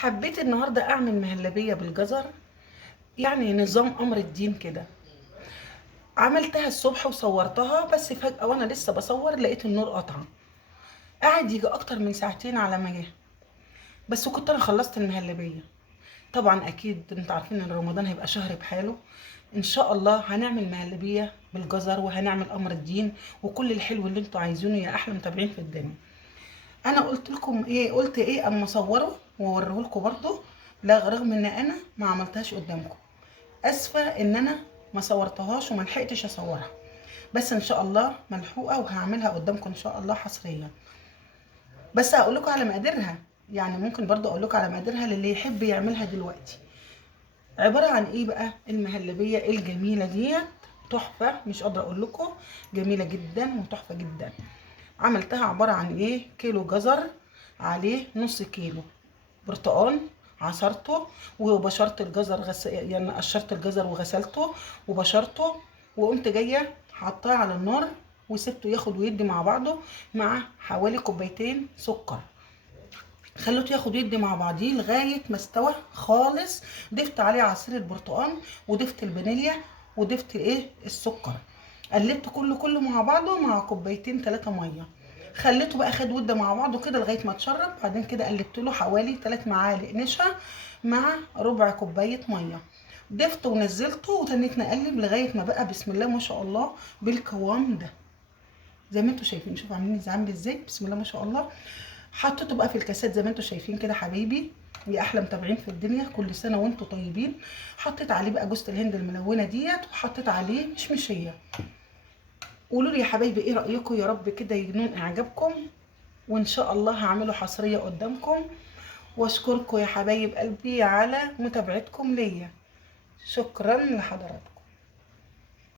حبيت النهارده اعمل مهلبيه بالجزر، يعني نظام امر الدين كده. عملتها الصبح وصورتها، بس فجاه وانا لسه بصور لقيت النور قطع. قعد يجي اكتر من ساعتين على ما جه، بس كنت انا خلصت المهلبيه. طبعا اكيد انتوا عارفين ان رمضان هيبقى شهر بحاله. ان شاء الله هنعمل مهلبيه بالجزر وهنعمل امر الدين وكل الحلو اللي انتوا عايزينه يا احلى متابعين في الدنيا. انا قلت لكم ايه، قلت ايه اما اصوره واوريه لكم برضه. لا، رغم ان انا ما عملتهاش قدامكم. اسفه ان انا ما صورتهاش وما لحقتش اصورها، بس ان شاء الله ملحوقه وهعملها قدامكم ان شاء الله حصريا. بس هقول لكم على مقاديرها، يعني ممكن برضه اقول لكم على مقاديرها للي يحب يعملها دلوقتي. عباره عن ايه بقى المهلبيه الجميله ديت؟ تحفه، مش قادره اقول لكم. جميله جدا وتحفه جدا. عملتها عباره عن ايه: كيلو جزر، عليه نص كيلو برتقال عصرته، وبشرت الجزر يعني قشرت الجزر وغسلته وبشرته، وقمت جايه حطاه على النار وسبته ياخد ويدي مع بعضه، مع حوالي كوبايتين سكر. خليته ياخد ويدي مع بعضيه لغايه ما استوى خالص. ضفت عليه عصير البرتقال وضفت الفانيليا وضفت ايه السكر. قلبت كله مع بعضه مع كوبايتين 3 ميه. خليته بقى خد وده مع بعضه كده لغايه ما اتشرب. بعدين كده قلبت له حوالي 3 معالق نشا مع ربع كوبايه ميه. ضفته ونزلته وتنيت نقلب لغايه ما بقى بسم الله ما شاء الله بالقوام ده، زي ما انتوا شايفين. شوفوا عامل ازاي، بسم الله ما شاء الله. حطيته بقى في الكاسات زي ما انتوا شايفين كده حبايبي، يا احلى متابعين في الدنيا، كل سنه وانتوا طيبين. حطيت عليه بقى جوز الهند الملونه ديت، وحطيت عليه مشمشيه. قولوا لي يا حبايبي ايه رايكم، يا رب كده يجنون اعجابكم، وان شاء الله هعمله حصريه قدامكم. واشكركم يا حبايب قلبي على متابعتكم ليا. شكرا لحضراتكم.